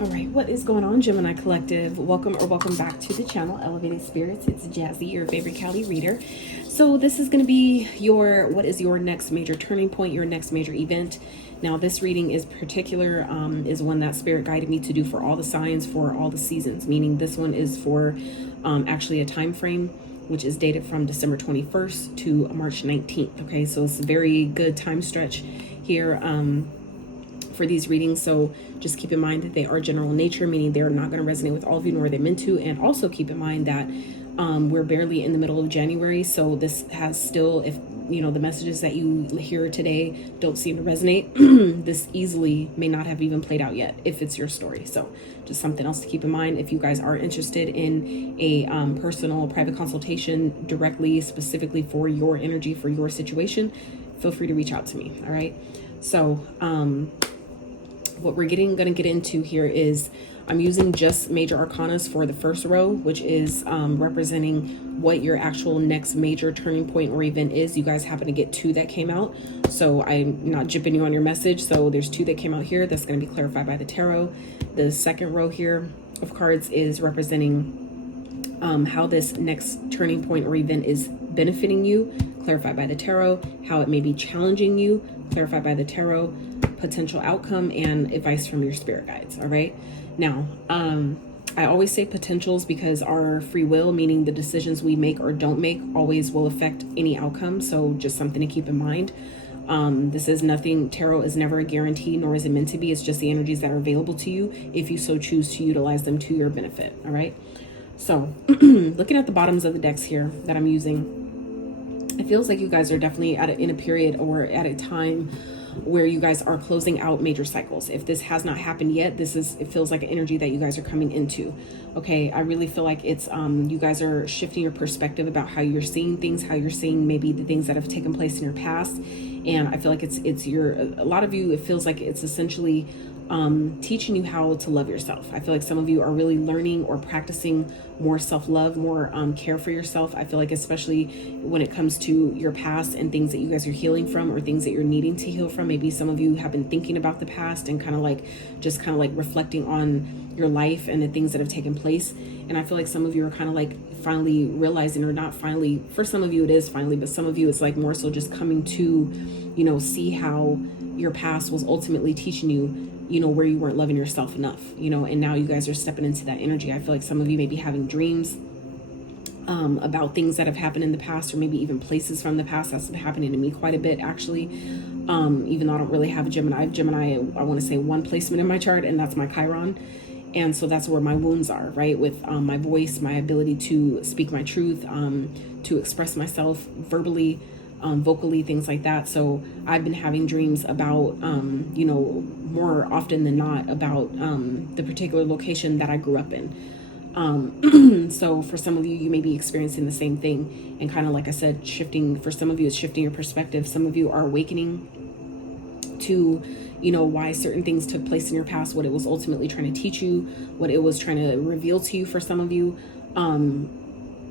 All right, what is going on, Gemini Collective? Welcome back to the channel, Elevated Spirits. It's Jazzy, your favorite Cali reader. So this is going to be what is your next major turning point, your next major event. Now, this reading is particular, is one that Spirit guided me to do for all the signs, for all the seasons, meaning this one is for actually a time frame, which is dated from December 21st to March 19th. Okay, so it's a very good time stretch here for these readings. So just keep in mind that they are general in nature, meaning they're not going to resonate with all of you, nor are they meant to. And also keep in mind that we're barely in the middle of January, so this has still, if you know the messages that you hear today don't seem to resonate, this easily may not have even played out yet if it's your story. So just something else to keep in mind. If you guys are interested in a personal private consultation directly, specifically for your energy, for your situation, feel free to reach out to me. All right, so what we're going to get into here is I'm using just major arcanas for the first row, which is representing what your actual next major turning point or event is. You guys happen to get two that came out, so I'm not jipping you on your message. So there's two that came out here. That's going to be clarified by the tarot. The second row here of cards is representing how this next turning point or event is benefiting you, clarified by the tarot. How it may be challenging you, clarified by the tarot. Potential outcome and advice from your spirit guides. All right, now I always say potentials because our free will, meaning the decisions we make or don't make, always will affect any outcome. So just something to keep in mind. This is nothing, tarot is never a guarantee, nor is it meant to be. It's just the energies that are available to you if you so choose to utilize them to your benefit. All right, so looking at the bottoms of the decks here that I'm using, it feels like you guys are definitely in a period or at a time where you guys are closing out major cycles. If this has not happened yet, it feels like an energy that you guys are coming into. Okay, I really feel like it's you guys are shifting your perspective about how you're seeing things, how you're seeing maybe the things that have taken place in your past. And I feel like a lot of you, it feels like it's essentially teaching you how to love yourself. I feel like some of you are really learning or practicing more self-love, more care for yourself. I feel like especially when it comes to your past and things that you guys are healing from or things that you're needing to heal from. Maybe some of you have been thinking about the past and kind of like reflecting on your life and the things that have taken place. And I feel like some of you are kind of like finally realizing, or not finally, for some of you it is finally, but some of you it's like more so just coming to, you know, see how your past was ultimately teaching you, you know, where you weren't loving yourself enough, you know, and now you guys are stepping into that energy. I feel like some of you may be having dreams about things that have happened in the past, or maybe even places from the past. That's been happening to me quite a bit, actually. Even though I don't really have a Gemini. I have Gemini, I want to say one placement in my chart, and that's my Chiron. And so that's where my wounds are, right? With my voice, my ability to speak my truth, to express myself verbally, vocally, things like that. So I've been having dreams about, you know, more often than not about the particular location that I grew up in. So for some of you, you may be experiencing the same thing, and kind of like I said, shifting. For some of you, it's shifting your perspective. Some of you are awakening to, you know, why certain things took place in your past, what it was ultimately trying to teach you, what it was trying to reveal to you. For some of you,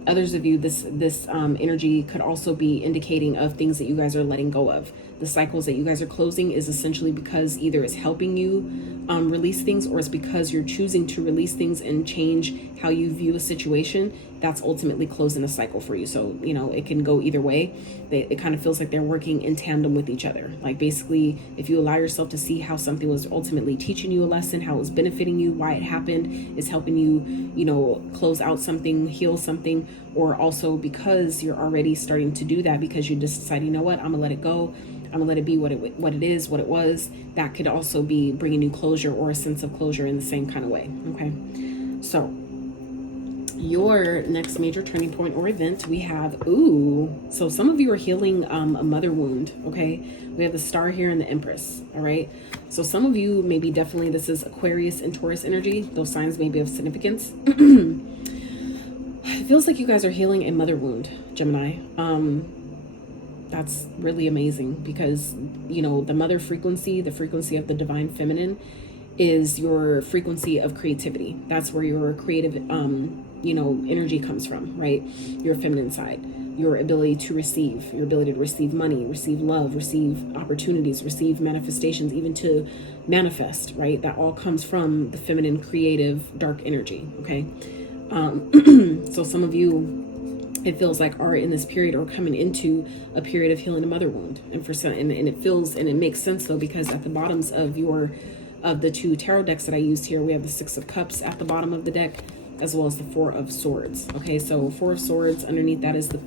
others of you, this energy could also be indicating of things that you guys are letting go of. The cycles that you guys are closing is essentially because either it's helping you release things, or it's because you're choosing to release things and change how you view a situation. That's ultimately closing a cycle for you. So, you know, it can go either way. It kind of feels like they're working in tandem with each other. Like basically, if you allow yourself to see how something was ultimately teaching you a lesson, how it was benefiting you, why it happened, is helping you, you know, close out something, heal something, or also because you're already starting to do that because you just decide, you know what, I'm gonna let it go. I'm gonna let it be what it is, what it was. That could also be bringing you closure or a sense of closure in the same kind of way. Okay, so your next major turning point or event, we have, so some of you are healing a mother wound. Okay, we have the Star here and the Empress. All right, so some of you maybe definitely, this is Aquarius and Taurus energy. Those signs may be of significance. It feels like you guys are healing a mother wound, Gemini. That's really amazing because, you know, the mother frequency, the frequency of the divine feminine, is your frequency of creativity. That's where your creative, you know, energy comes from, right? Your feminine side. your ability to receive, your ability to receive money, receive love, receive opportunities, receive manifestations, even to manifest, right? That all comes from the feminine, creative, dark energy, okay? So some of you, it feels like, are in this period or coming into a period of healing a mother wound. And for some, and it feels, and it makes sense though, because at the bottoms of the 2 tarot decks that I used here, we have the 6 of Cups at the bottom of the deck, as well as the 4 of Swords. Okay, so 4 of Swords, underneath that is the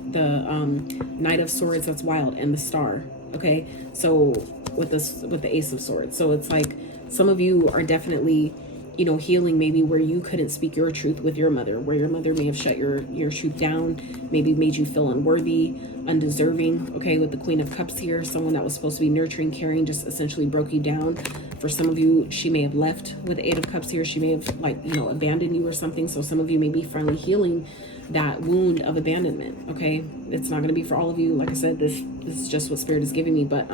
Knight of Swords, that's wild, and the Star. Okay, so with the Ace of Swords. So it's like some of you are definitely, you know, healing maybe where you couldn't speak your truth with your mother, where your mother may have shut your truth down, maybe made you feel unworthy, undeserving. Okay, with the Queen of Cups here, someone that was supposed to be nurturing, caring, just essentially broke you down. For some of you, she may have left. With the 8 of Cups here, she may have, like, you know, abandoned you or something. So some of you may be finally healing that wound of abandonment. Okay, it's not going to be for all of you. Like I said, this is just what Spirit is giving me, but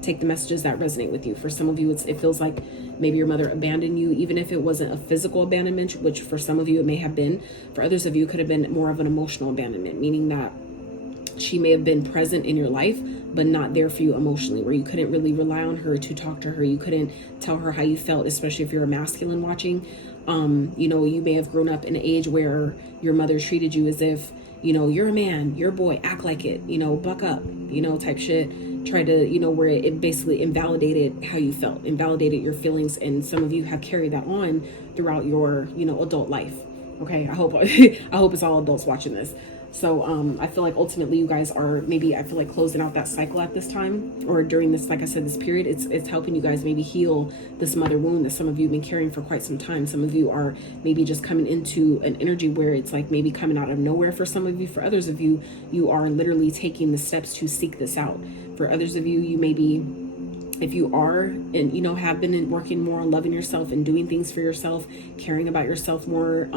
take the messages that resonate with you. For some of you, it feels like maybe your mother abandoned you, even if it wasn't a physical abandonment, which for some of you it may have been. For others of you, it could have been more of an emotional abandonment, meaning that she may have been present in your life, but not there for you emotionally, where you couldn't really rely on her to talk to her. You couldn't tell her how you felt, especially if you're a masculine watching. You know, you may have grown up in an age where your mother treated you as if, you know, you're a man, you're a boy, act like it, you know, buck up, you know, type shit. Try to, you know, where it basically invalidated how you felt, invalidated your feelings. And some of you have carried that on throughout your, you know, adult life. Okay, I hope it's all adults watching this. So I feel like ultimately you guys are maybe, I feel like, closing out that cycle at this time, or during this, like I said, this period. It's helping you guys maybe heal this mother wound that some of you have been carrying for quite some time. Some of you are maybe just coming into an energy where it's like maybe coming out of nowhere for some of you. For others of you, you are literally taking the steps to seek this out. For others of you, you may be, if you are, and, you know, have been working more on loving yourself and doing things for yourself, caring about yourself more,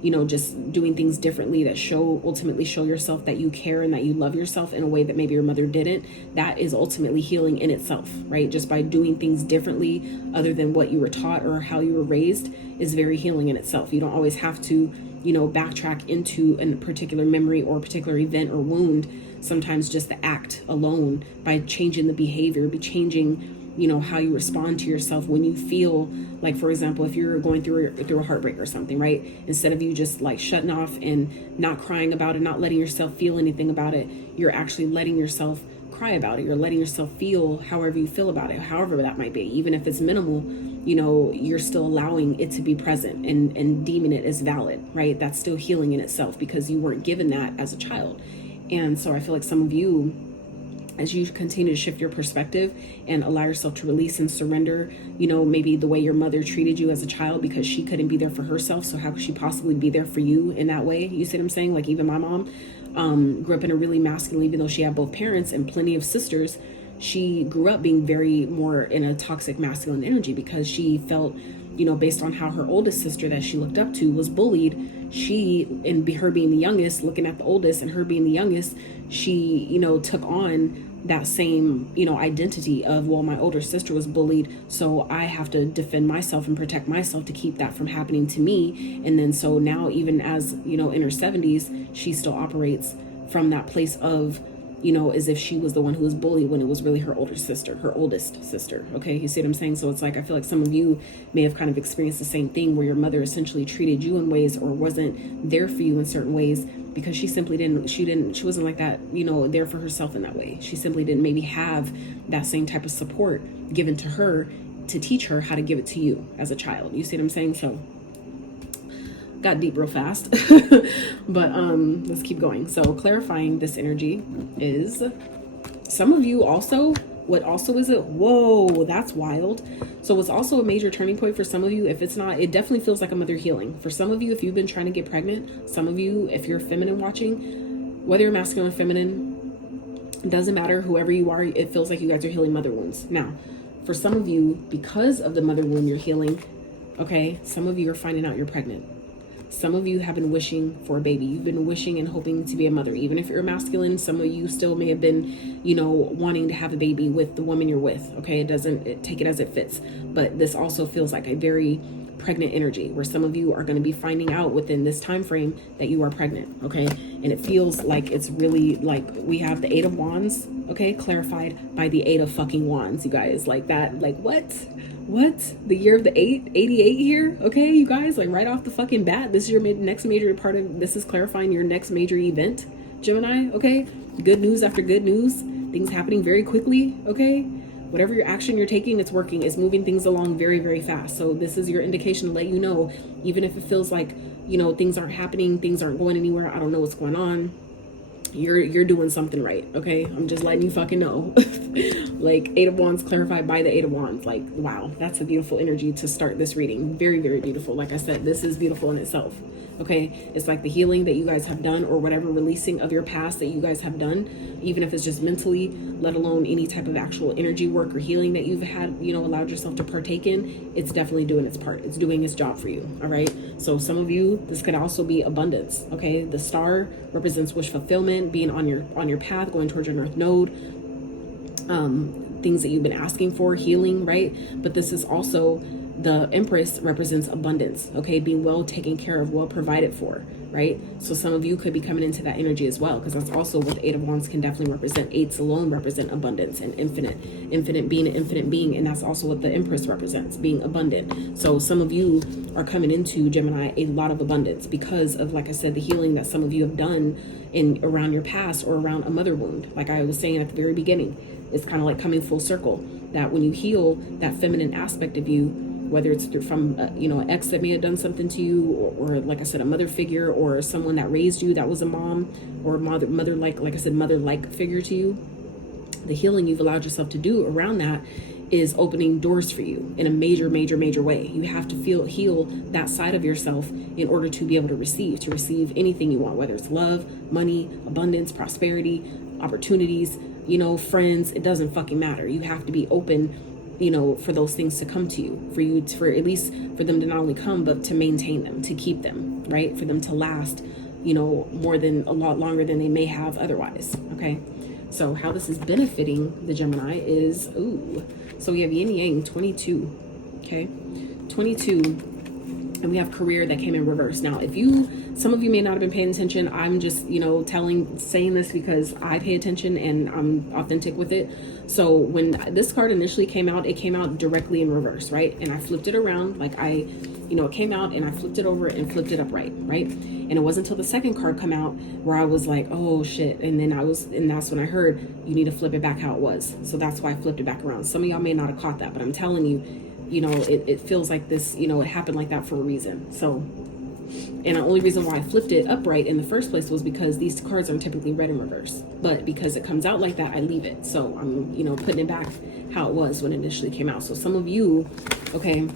you know, just doing things differently that ultimately show yourself that you care and that you love yourself in a way that maybe your mother didn't. That is ultimately healing in itself, right? Just by doing things differently other than what you were taught or how you were raised is very healing in itself. You don't always have to, you know, backtrack into a particular memory or a particular event or wound. Sometimes just the act alone, by changing the behavior, be changing, you know, how you respond to yourself when you feel like, for example, if you're going through a heartbreak or something, right? Instead of you just like shutting off and not crying about it, not letting yourself feel anything about it, you're actually letting yourself cry about it. You're letting yourself feel however you feel about it, however that might be. Even if it's minimal, you know, you're still allowing it to be present and deeming it as valid, right? That's still healing in itself because you weren't given that as a child. And so I feel like some of you, as you continue to shift your perspective and allow yourself to release and surrender, you know, maybe the way your mother treated you as a child, because she couldn't be there for herself. So how could she possibly be there for you in that way? You see what I'm saying? Like, even my mom grew up in a really masculine, even though she had both parents and plenty of sisters, she grew up being very more in a toxic masculine energy because she felt, you know, based on how her oldest sister that she looked up to was bullied, her being the youngest, looking at the oldest and her being the youngest, she, you know, took on that same, you know, identity of, well, my older sister was bullied, so I have to defend myself and protect myself to keep that from happening to me. And then so now, even as, you know, in her 70s, she still operates from that place of, you know, as if she was the one who was bullied when it was really her oldest sister. Okay, you see what I'm saying? So it's like, I feel like some of you may have kind of experienced the same thing, where your mother essentially treated you in ways or wasn't there for you in certain ways because she wasn't like that, you know, there for herself in that way. She simply didn't maybe have that same type of support given to her to teach her how to give it to you as a child. You see what I'm saying? So got deep real fast. But let's keep going. So clarifying this energy is, some of you also, what also is it? Whoa, that's wild. So what's also a major turning point for some of you, if it's not, it definitely feels like a mother healing. For some of you, if you've been trying to get pregnant, some of you, if you're feminine watching, whether you're masculine or feminine, it doesn't matter, whoever you are, it feels like you guys are healing mother wounds. Now, for some of you, because of the mother wound you're healing, okay, some of you are finding out you're pregnant. Some of you have been wishing for a baby. You've been wishing and hoping to be a mother. Even if you're masculine, some of you still may have been, you know, wanting to have a baby with the woman you're with. Okay, take it as it fits. But this also feels like a very pregnant energy, where some of you are going to be finding out within this time frame that you are pregnant. Okay, and it feels like it's really like we have the 8 of Wands, okay, clarified by the 8 of fucking Wands, you guys. Like that, like what? The year of the 88 here, okay, you guys, like right off the fucking bat, this is your next major part of this is clarifying your next major event, Gemini, okay? Good news after good news, things happening very quickly, okay? Whatever your action you're taking, it's working. It's moving things along very, very fast. So this is your indication to let you know, even if it feels like, you know, things aren't happening, things aren't going anywhere, I don't know what's going on, you're doing something right, okay? I'm just letting you fucking know. Like 8 of Wands clarified by the 8 of Wands. Like, wow, that's a beautiful energy to start this reading. Very, very beautiful. Like I said, this is beautiful in itself. Okay, it's like the healing that you guys have done, or whatever releasing of your past that you guys have done, even if it's just mentally, let alone any type of actual energy work or healing that you've had, you know, allowed yourself to partake in. It's definitely doing its part. It's doing its job for you. All right, so some of you, this could also be abundance. Okay, the star represents wish fulfillment, being on your path, going towards your north node, things that you've been asking for, healing, right? But this is also, the Empress represents abundance, okay? Being well taken care of, well provided for, right? So some of you could be coming into that energy as well, because that's also what the 8 of Wands can definitely represent. 8s alone represent abundance and infinite being, an infinite being, and that's also what the Empress represents, being abundant. So some of you are coming into, Gemini, a lot of abundance because of, like I said, the healing that some of you have done in around your past or around a mother wound. Like I was saying at the very beginning, it's kind of like coming full circle, that when you heal that feminine aspect of you, whether it's from you know, an ex that may have done something to you, or like I said, a mother figure, or someone that raised you that was a mom or mother like I said, mother-like figure to you, the healing you've allowed yourself to do around that is opening doors for you in a major way. You have to heal that side of yourself in order to be able to receive anything you want, whether it's love, money, abundance, prosperity, opportunities, you know, friends. It doesn't fucking matter. You have to be open, you know, for those things to come to you, for at least for them to not only come, but to maintain them, to keep them, right? For them to last, you know, a lot longer than they may have otherwise. Okay. So how this is benefiting the Gemini is, so we have yin yang 22. Okay. 22. And we have career that came in reverse. Now, some of you may not have been paying attention. I'm just, you know, saying this because I pay attention and I'm authentic with it. So when this card initially came out, it came out directly in reverse, right? And I flipped it around, like it came out and I flipped it over and flipped it upright, right? And it wasn't until the second card come out where I was like, oh shit. And that's when I heard you need to flip it back how it was. So that's why I flipped it back around. Some of y'all may not have caught that, but I'm telling you, you know, it feels like this, you know, it happened like that for a reason. So, and the only reason why I flipped it upright in the first place was because these cards are typically read in reverse. But because it comes out like that, I leave it. So I'm, you know, putting it back how it was when it initially came out. So some of you, okay,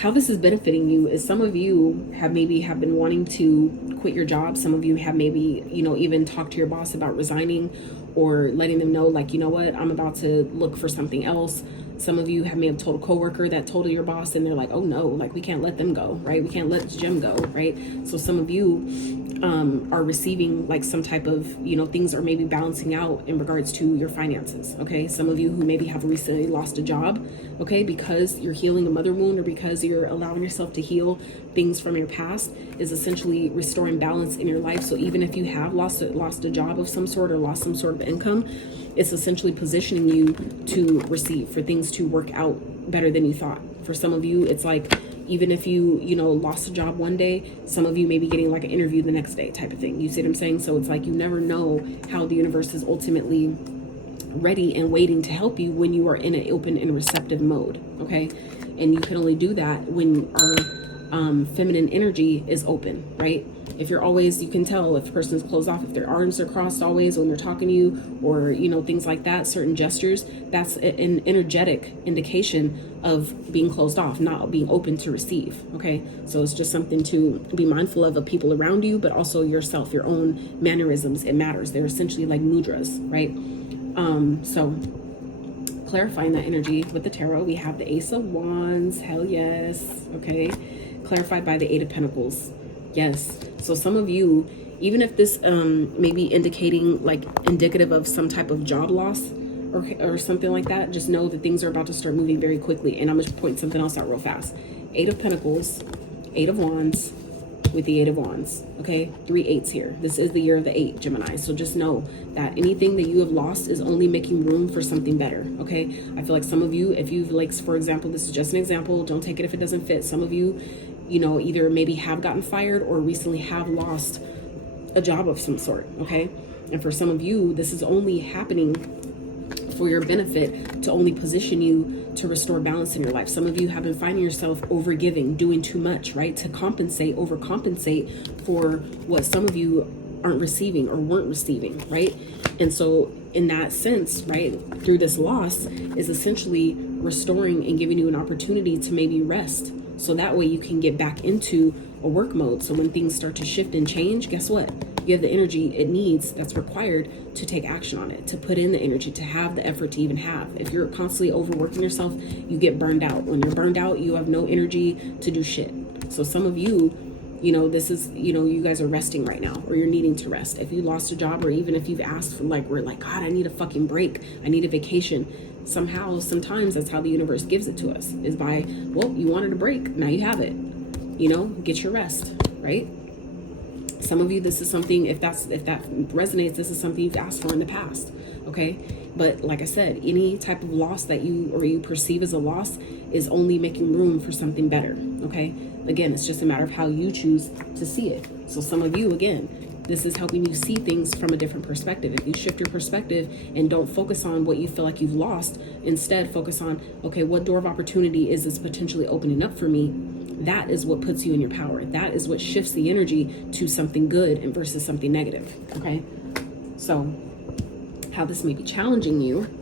how this is benefiting you is some of you have been wanting to quit your job. Some of you have maybe, you know, even talked to your boss about resigning, or letting them know, like, you know what, I'm about to look for something else. Some of you may have told a coworker that told your boss, and they're like, oh no, like we can't let them go, right? We can't let Gem go, right? So some of you are receiving like some type of, you know, things are maybe balancing out in regards to your finances, okay? Some of you who maybe have recently lost a job, okay, because you're healing a mother wound, or because you're allowing yourself to heal things from your past, is essentially restoring balance in your life. So even if you have lost a job of some sort, or lost some sort of income, it's essentially positioning you to receive, for things to work out better than you thought. For some of you, it's like, even if you know, lost a job one day, some of you may be getting like an interview the next day type of thing. You see what I'm saying? So it's like, you never know how the universe is ultimately ready and waiting to help you when you are in an open and receptive mode, okay? And you can only do that when our feminine energy is open, right? If you're always, you can tell if a person's closed off, if their arms are crossed always when they're talking to you, or, you know, things like that, certain gestures, that's an energetic indication of being closed off, not being open to receive, okay? So it's just something to be mindful of people around you, but also yourself, your own mannerisms. It matters. They're essentially like mudras, right? So clarifying that energy with the tarot, we have the Ace of Wands, hell yes, okay? Clarified by the 8 of Pentacles. Yes. So some of you, even if this may be indicating, like, indicative of some type of job loss or something like that, just know that things are about to start moving very quickly. And I'm going to point something else out real fast. 8 of Pentacles, 8 of Wands, with the 8 of Wands, okay? 3 8s here. This is the year of the 8, Gemini. So just know that anything that you have lost is only making room for something better, okay? I feel like some of you, if you've like, for example, this is just an example, don't take it if it doesn't fit. Some of you, you know, either maybe have gotten fired or recently have lost a job of some sort, okay? And for some of you, this is only happening for your benefit, to only position you to restore balance in your life. Some of you have been finding yourself overgiving, doing too much, right? To compensate, overcompensate for what some of you aren't receiving or weren't receiving, right? And so in that sense, right, through this loss is essentially restoring and giving you an opportunity to maybe rest. So that way you can get back into a work mode. So when things start to shift and change, guess what? You have the energy it needs, that's required to take action on it, to put in the energy, to have the effort to even have. If you're constantly overworking yourself, you get burned out. When you're burned out, you have no energy to do shit. So some of you, you know, this is, you know, you guys are resting right now, or you're needing to rest. If you lost a job, or even if you've asked for like, we're like, God, I need a fucking break. I need a vacation. Somehow, sometimes that's how the universe gives it to us, is by, well, you wanted a break. Now you have it. You know, get your rest, right? Some of you, this is something, if that resonates, this is something you've asked for in the past, okay? But like I said, any type of loss that you perceive as a loss is only making room for something better, okay? Again, it's just a matter of how you choose to see it. So some of you, again, this is helping you see things from a different perspective. If you shift your perspective and don't focus on what you feel like you've lost, instead focus on, okay, what door of opportunity is this potentially opening up for me? That is what puts you in your power. That is what shifts the energy to something good and versus something negative, okay? So how this may be challenging you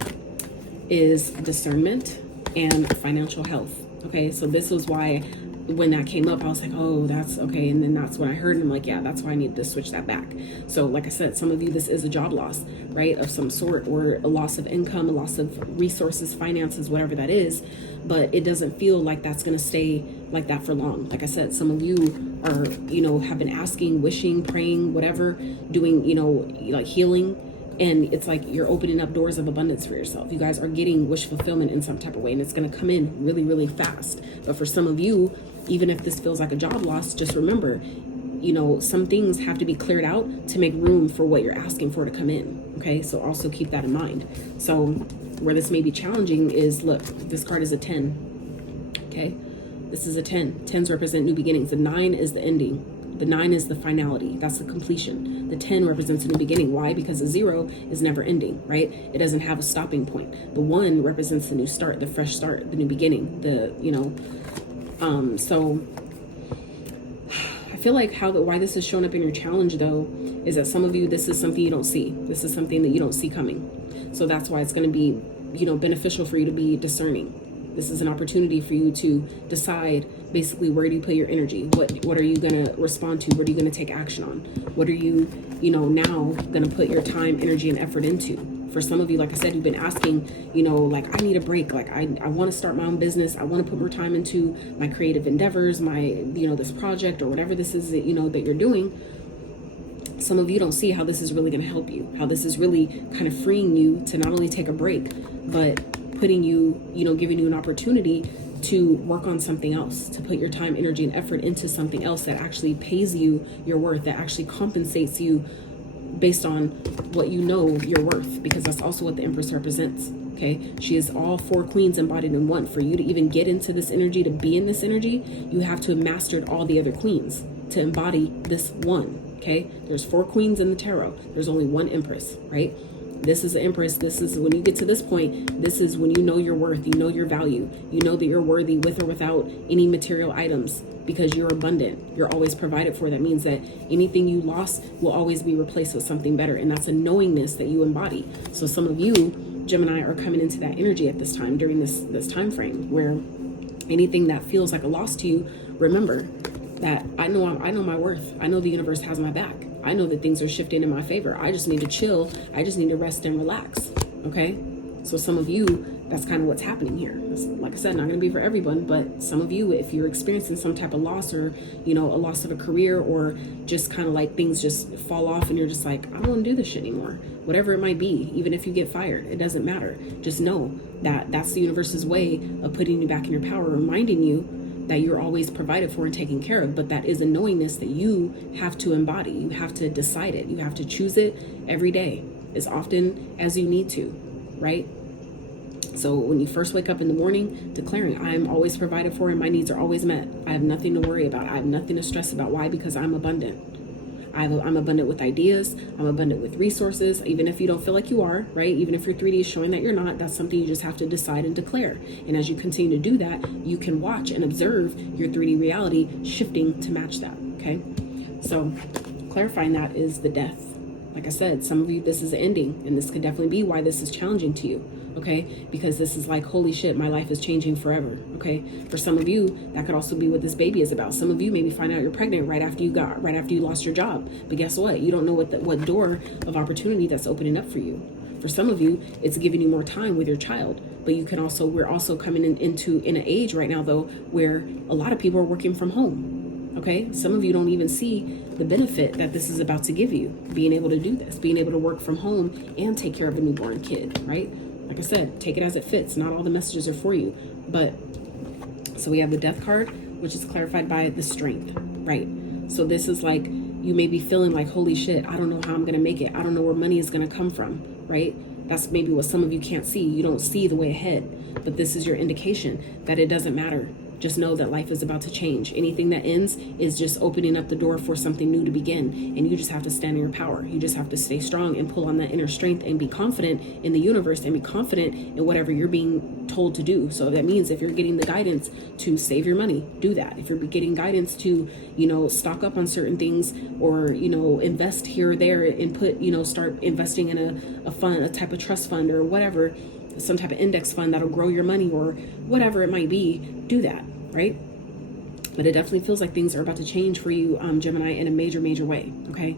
is discernment and financial health, okay? So this was why when that came up, I was like, oh, that's okay. And then that's when I heard, and I'm like, yeah, that's why I need to switch that back. So like I said, some of you, this is a job loss, right, of some sort, or a loss of income, a loss of resources, finances, whatever that is. But it doesn't feel like that's going to stay like that for long. Like I said, some of you are, you know, have been asking, wishing, praying, whatever, doing, you know, like healing. And it's like you're opening up doors of abundance for yourself. You guys are getting wish fulfillment in some type of way, and it's going to come in really, really fast. But for some of you, even if this feels like a job loss, just remember, you know, some things have to be cleared out to make room for what you're asking for to come in. Okay, so also keep that in mind. So where this may be challenging is, look, this card is a 10. Okay, this is a 10. 10s represent new beginnings. The 9 is the ending. The 9 is the finality. That's the completion. The 10 represents a new beginning. Why? Because the 0 is never ending, right? It doesn't have a stopping point. The 1 represents the new start, the fresh start, the new beginning, the, you know, so I feel like why this is showing up in your challenge though, is that some of you, this is something you don't see. This is something that you don't see coming. So that's why it's going to be, you know, beneficial for you to be discerning. This is an opportunity for you to decide basically, where do you put your energy? What are you going to respond to? What are you going to take action on? What are you, you know, now going to put your time, energy, and effort into? For some of you, like I said, you've been asking, you know, like, I need a break. Like, I want to start my own business. I want to put more time into my creative endeavors, my, you know, this project or whatever this is that, you know, that you're doing. Some of you don't see how this is really going to help you, how this is really kind of freeing you to not only take a break, but putting you, you know, giving you an opportunity to work on something else, to put your time, energy, and effort into something else that actually pays you your worth, that actually compensates you based on what you know you're worth, because that's also what the Empress represents. Okay, she is all 4 queens embodied in one. For you to even get into this energy, to be in this energy, you have to have mastered all the other queens to embody this one. Okay, there's 4 queens in the tarot, there's only 1 Empress, right? This is the Empress. This is when you get to this point, this is when you know your worth, you know your value, you know that you're worthy with or without any material items, because you're abundant, you're always provided for. That means that anything you lost will always be replaced with something better, and that's a knowingness that you embody. So some of you, Gemini, are coming into that energy at this time, during this time frame, where anything that feels like a loss to you, remember that I know my worth. I know the universe has my back. I know that things are shifting in my favor. I just need to chill. I just need to rest and relax. Okay? So some of you, that's kind of what's happening here. It's, like I said, not going to be for everyone, but some of you, if you're experiencing some type of loss, or, you know, a loss of a career, or just kind of like things just fall off and you're just like, I don't want to do this shit anymore. Whatever it might be, even if you get fired, it doesn't matter. Just know that that's the universe's way of putting you back in your power, reminding you that you're always provided for and taken care of, but that is a knowingness that you have to embody. You have to decide it. You have to choose it every day, as often as you need to, right? So when you first wake up in the morning, declaring, I'm always provided for and my needs are always met. I have nothing to worry about. I have nothing to stress about. Why? Because I'm abundant. I'm abundant with ideas. I'm abundant with resources. Even if you don't feel like you are, right? Even if your 3D is showing that you're not, that's something you just have to decide and declare. And as you continue to do that, you can watch and observe your 3D reality shifting to match that, okay? So clarifying that is the death. Like I said, some of you, this is the ending, and this could definitely be why this is challenging to you, okay? Because this is like, holy shit, my life is changing forever, okay? For some of you, that could also be what this baby is about. Some of you maybe find out you're pregnant right after you lost your job. But guess what? You don't know what door of opportunity that's opening up for you. For some of you, it's giving you more time with your child. But you can also, we're also coming into an age right now though, where a lot of people are working from home. Okay, some of you don't even see the benefit that this is about to give you, being able to do this, being able to work from home and take care of a newborn kid, right? Like I said, take it as it fits. Not all the messages are for you. But so we have the death card, which is clarified by the strength, right? So this is like, you may be feeling like, holy shit, I don't know how I'm going to make it. I don't know where money is going to come from, right? That's maybe what some of you can't see. You don't see the way ahead, but this is your indication that it doesn't matter. Just know that life is about to change. Anything that ends is just opening up the door for something new to begin. And you just have to stand in your power. You just have to stay strong and pull on that inner strength and be confident in the universe and be confident in whatever you're being told to do. So that means if you're getting the guidance to save your money, do that. If you're getting guidance to, stock up on certain things or, invest here or there and put, start investing in a fund, a type of trust fund or whatever, some type of index fund that'll grow your money or whatever it might be, do that, right? But it definitely feels like things are about to change for you, Gemini, in a major, major way, okay?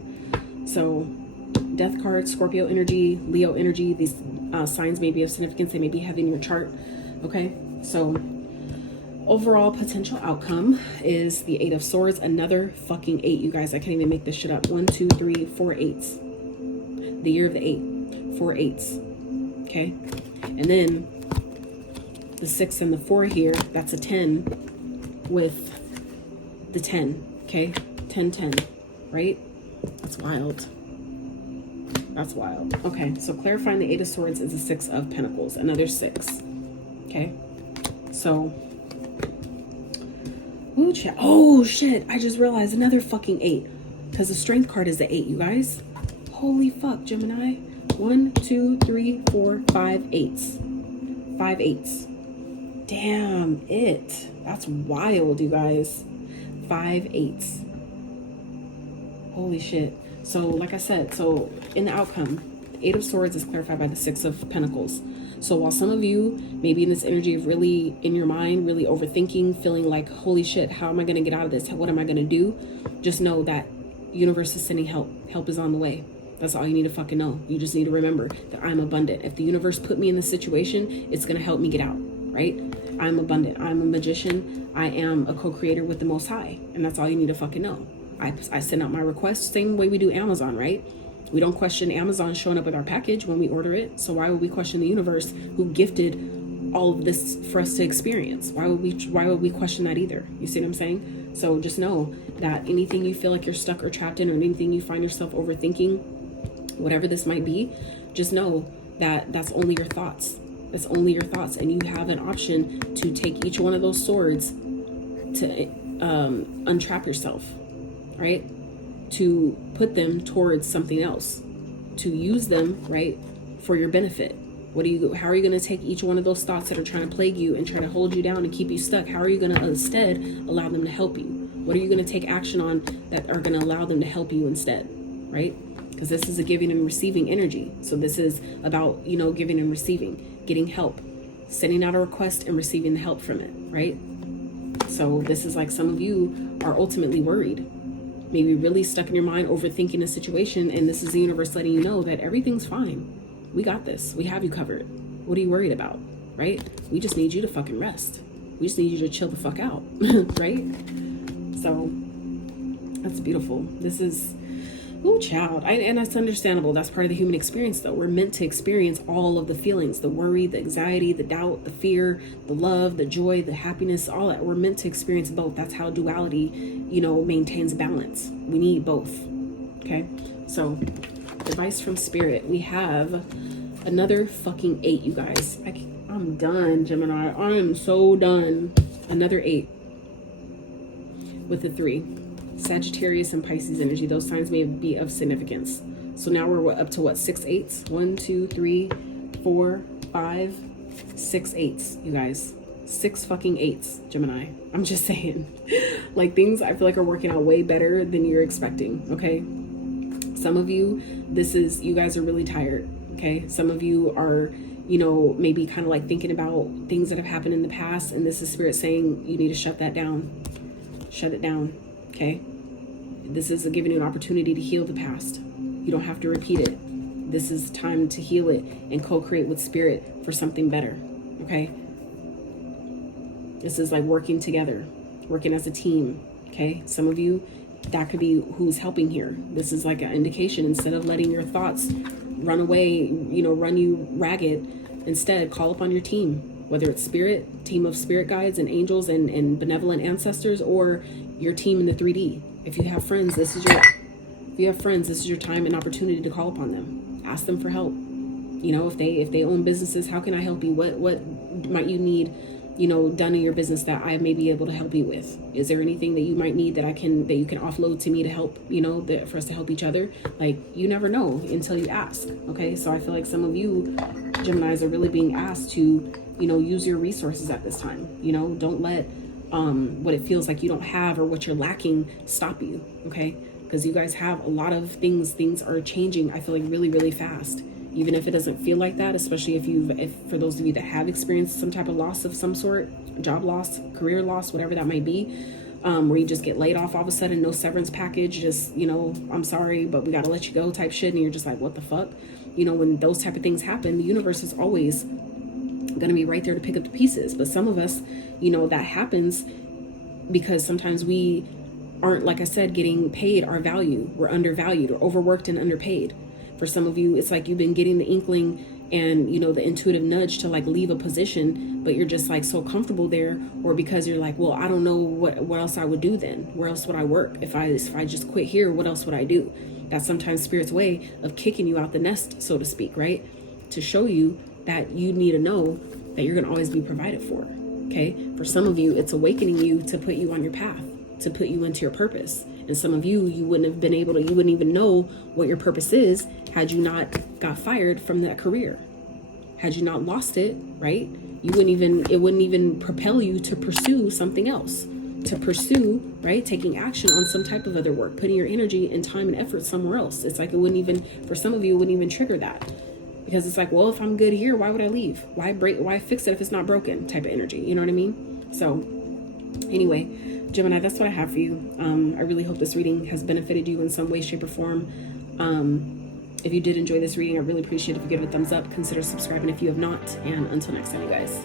So death card, Scorpio energy, Leo energy, these signs may be of significance. They may be heavy in your chart, okay? So overall potential outcome is the 8 of Swords, another fucking 8, you guys. I can't even make this shit up. 1, 2, 3, 4 8s. The year of the 8, 4 8s, okay? And then the 6 and the 4 here, that's a 10 with the 10, okay? 10, 10, right? That's wild. That's wild. Okay, so clarifying the 8 of Swords is the 6 of Pentacles, another 6, okay? So, oh shit, I just realized another fucking 8, because the Strength card is the 8, you guys. Holy fuck, Gemini. 1, 2, 3, 4, 5 8s. 5 8s. Damn it. That's wild, you guys. 5 8s. Holy shit. So, like I said, so in the outcome, 8 of Swords is clarified by the 6 of Pentacles. So while some of you may be in this energy of really in your mind, really overthinking, feeling like, holy shit, how am I going to get out of this? What am I going to do? Just know that universe is sending help. Help is on the way. That's all you need to fucking know. You just need to remember that I'm abundant. If the universe put me in this situation, it's going to help me get out, right? I'm abundant. I'm a magician. I am a co-creator with the Most High. And that's all you need to fucking know. I send out my requests same way we do Amazon, right? We don't question Amazon showing up with our package when we order it. So why would we question the universe who gifted all of this for us to experience? Why would we question that either? You see what I'm saying? So just know that anything you feel like you're stuck or trapped in, or anything you find yourself overthinking, whatever this might be, just know that that's only your thoughts. That's only your thoughts. And you have an option to take each one of those swords to untrap yourself, right? To put them towards something else, to use them, right, for your benefit. How are you going to take each one of those thoughts that are trying to plague you and try to hold you down and keep you stuck? How are you going to instead allow them to help you? What are you going to take action on that are going to allow them to help you instead, right? Because this is a giving and receiving energy. So this is about, giving and receiving, getting help, sending out a request and receiving the help from it, right? So this is like some of you are ultimately worried, maybe really stuck in your mind, overthinking a situation. And this is the universe letting you know that everything's fine. We got this. We have you covered. What are you worried about, right? We just need you to fucking rest. We just need you to chill the fuck out, right? So that's beautiful. This is Oh, child. And that's understandable. That's part of the human experience, though. We're meant to experience all of the feelings, the worry, the anxiety, the doubt, the fear, the love, the joy, the happiness, all that. We're meant to experience both. That's how duality, you know, maintains balance. We need both. Okay. So, advice from spirit. We have another fucking 8, you guys. I'm done, Gemini. I am so done. Another 8 with a 3. Sagittarius and Pisces energy. Those signs may be of significance. So now we're up to what? 6 8s? 1, 2, 3, 4, 5, 6 8s, you guys. 6 fucking 8s, Gemini. I'm just saying. Like, things I feel like are working out way better than you're expecting, okay? Some of you, you guys are really tired, okay? Some of you are, you know, maybe kind of like thinking about things that have happened in the past, and this is spirit saying you need to shut that down. Shut it down, okay? This is giving you an opportunity to heal the past. You don't have to repeat it. This is time to heal it and co-create with spirit for something better, okay? This is like working together, working as a team, okay? Some of you, that could be who's helping here. This is like an indication. Instead of letting your thoughts run away, you know, run you ragged, instead call upon your team, whether it's spirit, team of spirit guides and angels and benevolent ancestors, or your team in the 3D. If you have friends, this is your time and opportunity to call upon them. Ask them for help. You know, if they own businesses, how can I help you? What might you need, you know, done in your business that I may be able to help you with? Is there anything that you might need that you can offload to me to help, you know, for us to help each other? Like, you never know until you ask. Okay, so I feel like some of you Geminis are really being asked to, you know, use your resources at this time. You know, don't let what it feels like you don't have or what you're lacking stop you, okay? Because you guys have a lot of things are changing, I feel like, really, really fast. Even if it doesn't feel like that, especially if for those of you that have experienced some type of loss of some sort, job loss, career loss, whatever that might be, where you just get laid off all of a sudden, no severance package, just, you know, I'm sorry, but we got to let you go type shit. And you're just like, what the fuck? You know, when those type of things happen, the universe is always going to be right there to pick up the pieces. But some of us, you know, that happens because sometimes we aren't, like I said, getting paid our value. We're undervalued or overworked and underpaid. For some of you, it's like you've been getting the inkling and, you know, the intuitive nudge to like leave a position, but you're just like so comfortable there, or because you're like, well, I don't know what else I would do then. Where else would I work? If I just quit here, what else would I do? That's sometimes spirit's way of kicking you out the nest, so to speak, right? To show you that you need to know that you're going to always be provided for. Okay. For some of you, it's awakening you to put you on your path, to put you into your purpose. And some of you, you wouldn't even know what your purpose is had you not got fired from that career. Had you not lost it, right? It wouldn't even propel you to pursue something else, to pursue, right? Taking action on some type of other work, putting your energy and time and effort somewhere else. It's like, for some of you, it wouldn't even trigger that. Because it's like, well, if I'm good here, why would I leave? Why fix it if it's not broken type of energy? You know what I mean? So anyway, Gemini, that's what I have for you. I really hope this reading has benefited you in some way, shape, or form. If you did enjoy this reading, I really appreciate it if you give it a thumbs up. Consider subscribing if you have not. And until next time, you guys.